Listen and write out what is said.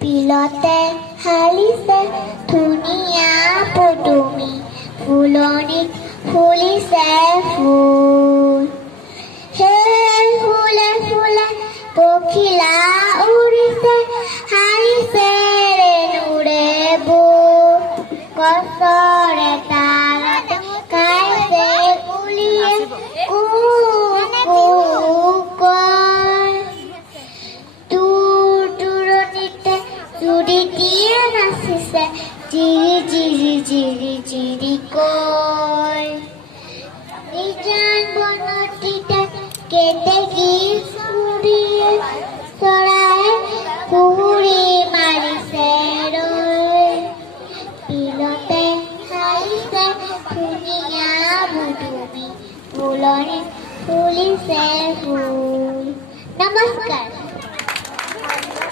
বিলতে হালিছে ধুনীয়া পদুমি, ফুলনিত ফুলিছে ফুল। সেই ফুলে ফুলে পখিলা উৰিছে, হাৰিছে ৰেণুৰে বুল। গছৰে তালত গাইছে কুলিয়ে কু কু কয়। দূৰ দূৰণিতে জুৰিটিয়ে নাচিছে, জিৰি জিৰি জিৰি জিৰি কৈ। নিজান বনটিতে কেতেকী উৰিয়ে, চৰাই কুহুৰি মাৰিছে ৰৈ। বিলতে হাৰিছে ধুনীয়া পদুমি, ফুলনিত ফুলিছে ফুল। নমস্কাৰ।